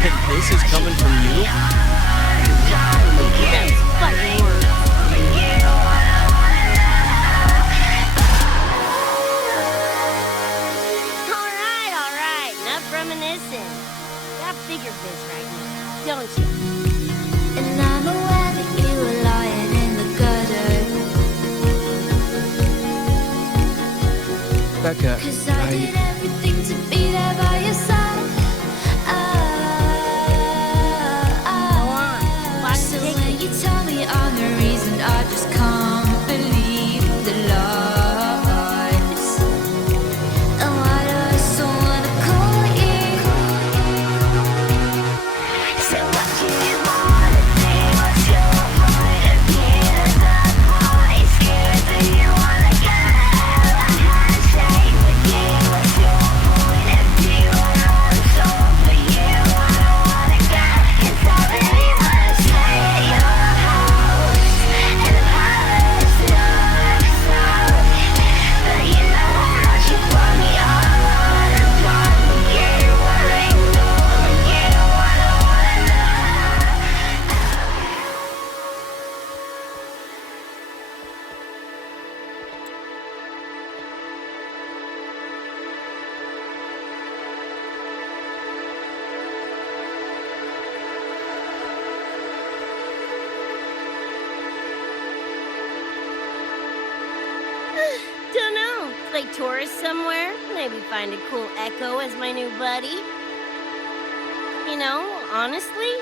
And this is coming from you? That's fucking words. All right. Enough reminiscing. Got bigger biz right now, don't you? And I'm aware that you were lying in the gutter. Becca, 'Cause I did everything to be there by your side. So when you tell me I'm the reason, I just can't believe the lies. And why do I still wanna call you? So what do you wanna do? What's your point of view? That boy scared that you wanna go. I had to stay with you. What's your point of view? I know it's all for you. I don't wanna go. 'Cause I really wanna stay at your house. And the palace looks loud. But you know how much you want me all on a block. You wanna ignore. You wanna Dunno. Play tourist somewhere? Maybe find a cool Echo as my new buddy? You know, honestly,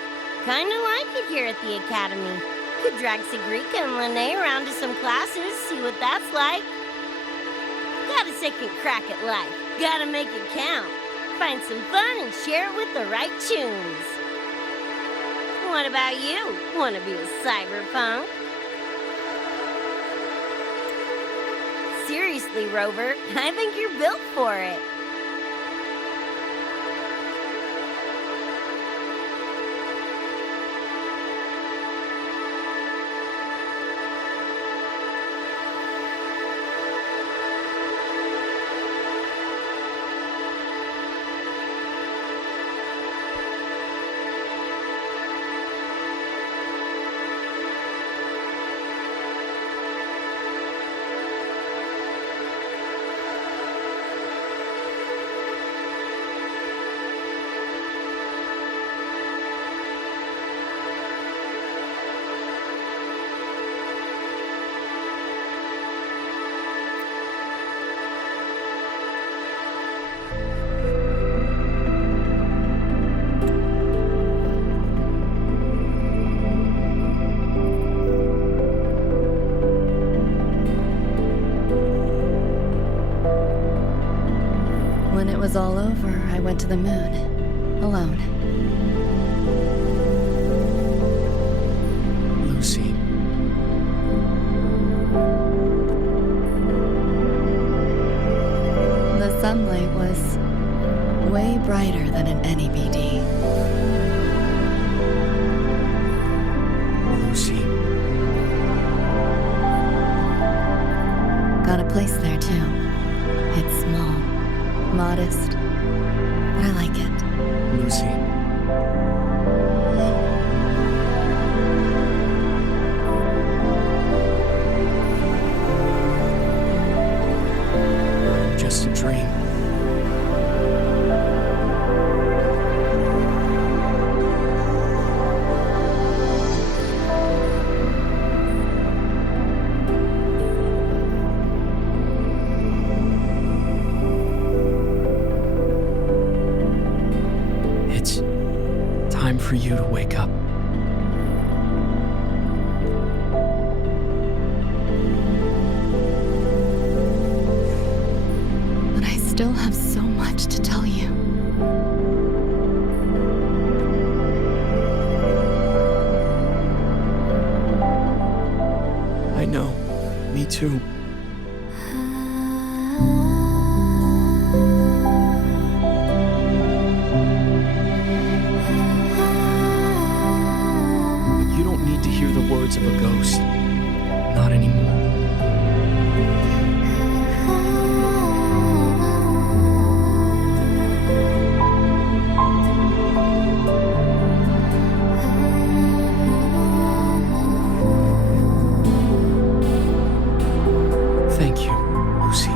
kinda like it here at the Academy. Could drag Sigrika and Lene around to some classes, see what that's like. Got a second crack at life. Gotta make it count. Find some fun and share it with the right tunes. What about you? Wanna be a cyberpunk? Seriously, Rover, I think you're built for it. all over, I went to the moon. Alone. Lucy. The sunlight was way brighter than in any BD. Lucy. Got a place there too. It's small, modest, but I like it. Lucy. Just a dream. It's time for you to wake up. But I still have so much to tell you. I know. Me too. But you don't need to hear the words of a ghost. Not anymore. Thank you, Lucy.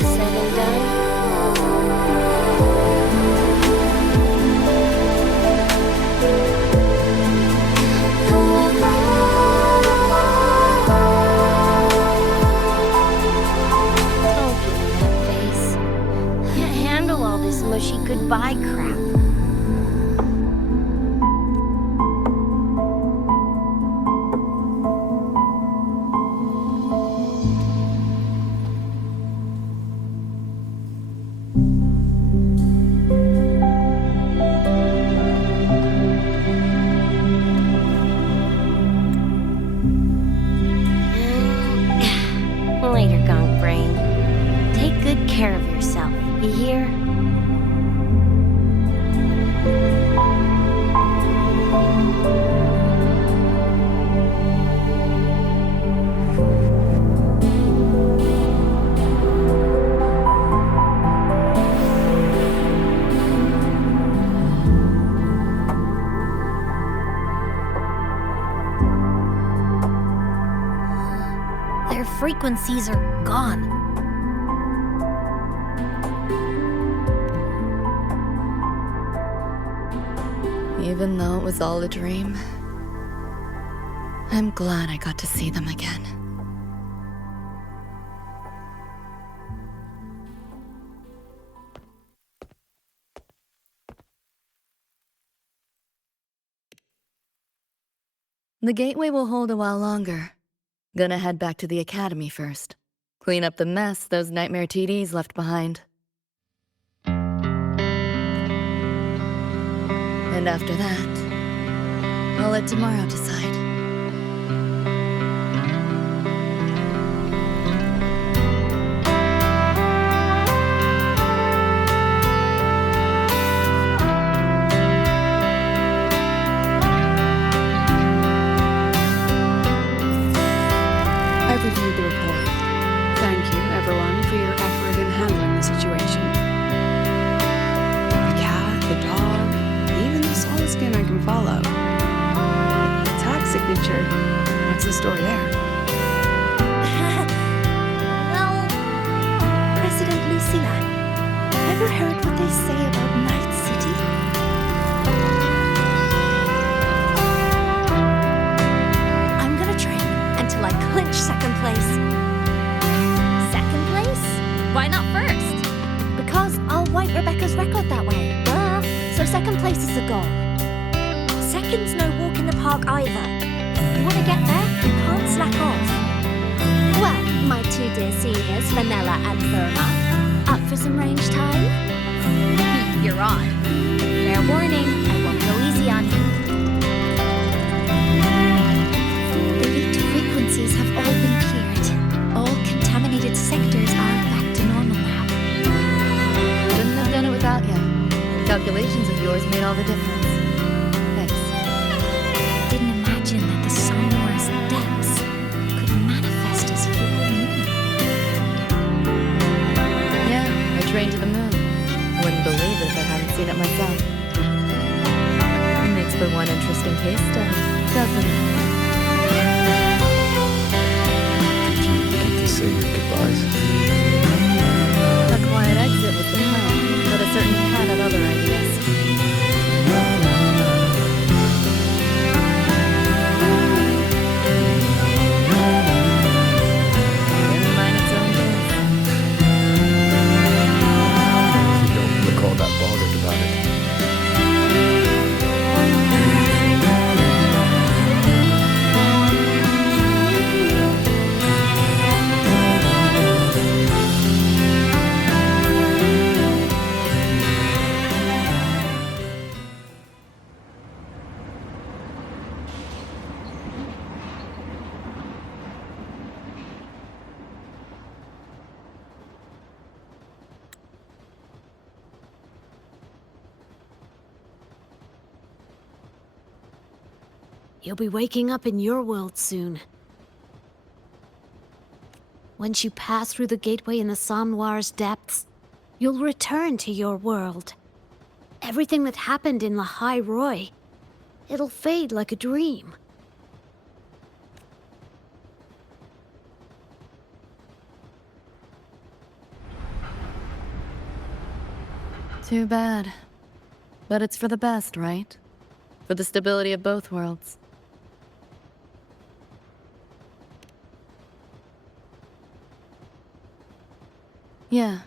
Said and done. Don't give me that face. Can't handle all this mushy goodbye crap. Later, Gunk Brain. Take good care of yourself. You hear? Their frequencies are gone. Even though it was all a dream, I'm glad I got to see them again. The gateway will hold a while longer. Gonna head back to the academy first. Clean up the mess those nightmare TDs left behind. And after that, I'll let tomorrow decide. I've reviewed the report. Thank you, everyone, for your effort in handling the situation. The cat, the dog, even the solid heard. What's the story there? Well, President Lucilla, ever heard what they say about Night City? I'm gonna train until I clinch second place. Second place? Why not first? Because I'll wipe Rebecca's record that way. Duh. So second place is the goal. Second's no walk in the park either. You wanna get there, you can't slack off. Well, my two dear seniors, Vanilla and Therma, up for some range time? You're on. Fair warning, I won't go easy on you. The leaked frequencies have all been cleared. All contaminated sectors are back to normal now. Couldn't have done it without you. Calculations of yours made all the difference. Thanks. Didn't imagine that the Somnora's depths could manifest as full moon. Yeah, I trained to the moon. Wouldn't believe it if I hadn't seen it myself. It makes for one interesting case study, doesn't it? Did you get to say your goodbyes? A quiet exit was the plan, but a certain cat had other ideas. Didn't mind its own doing. You don't look all that bothered about it. You'll be waking up in your world soon. Once you pass through the gateway in the Somnoir's depths, you'll return to your world. Everything that happened in La High Roy, it'll fade like a dream. Too bad. But it's for the best, right? For the stability of both worlds. Yeah.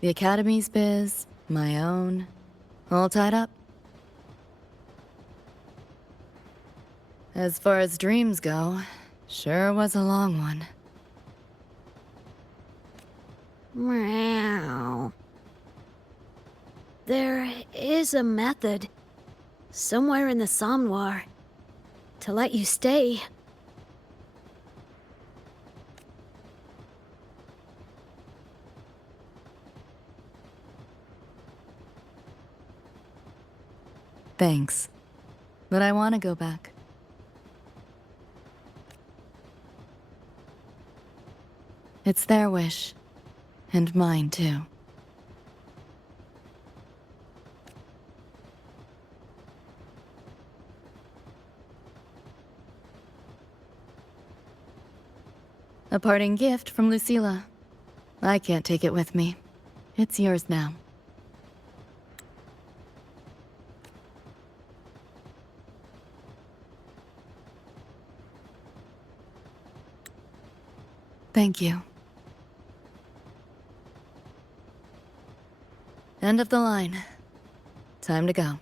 The Academy's biz, my own, all tied up. As far as dreams go, sure was a long one. Meow. There is a method, somewhere in the Somnoir, to let you stay. Thanks. But I want to go back. It's their wish. And mine, too. A parting gift from Lucilla. I can't take it with me. It's yours now. Thank you. End of the line. Time to go.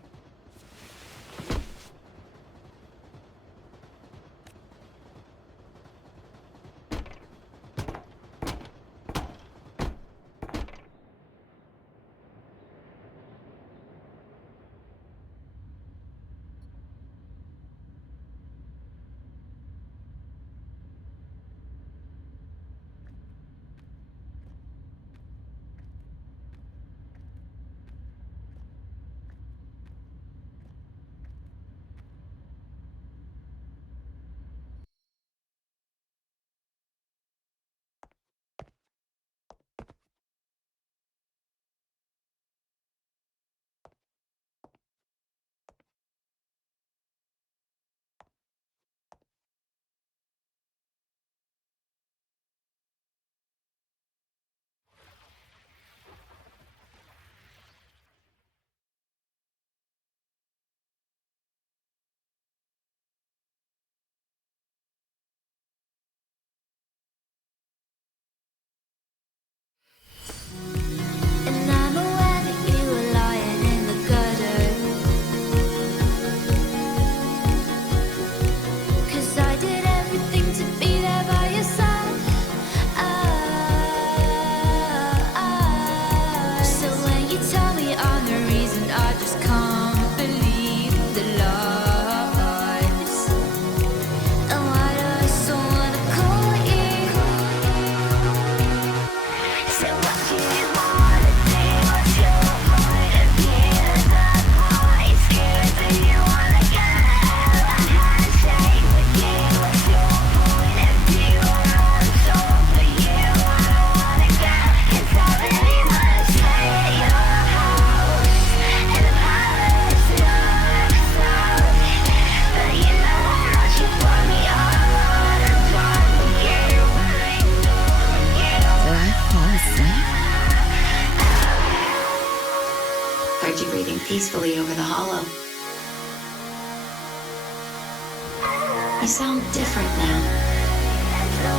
You sound different now.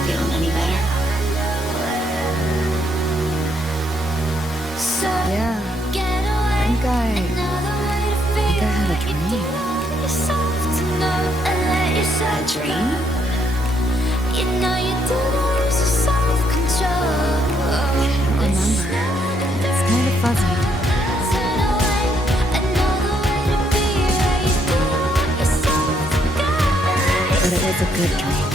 Feeling any better? Yeah. I think I had a dream. A dream? Remember, it's kind of fuzzy. But it was a good dream.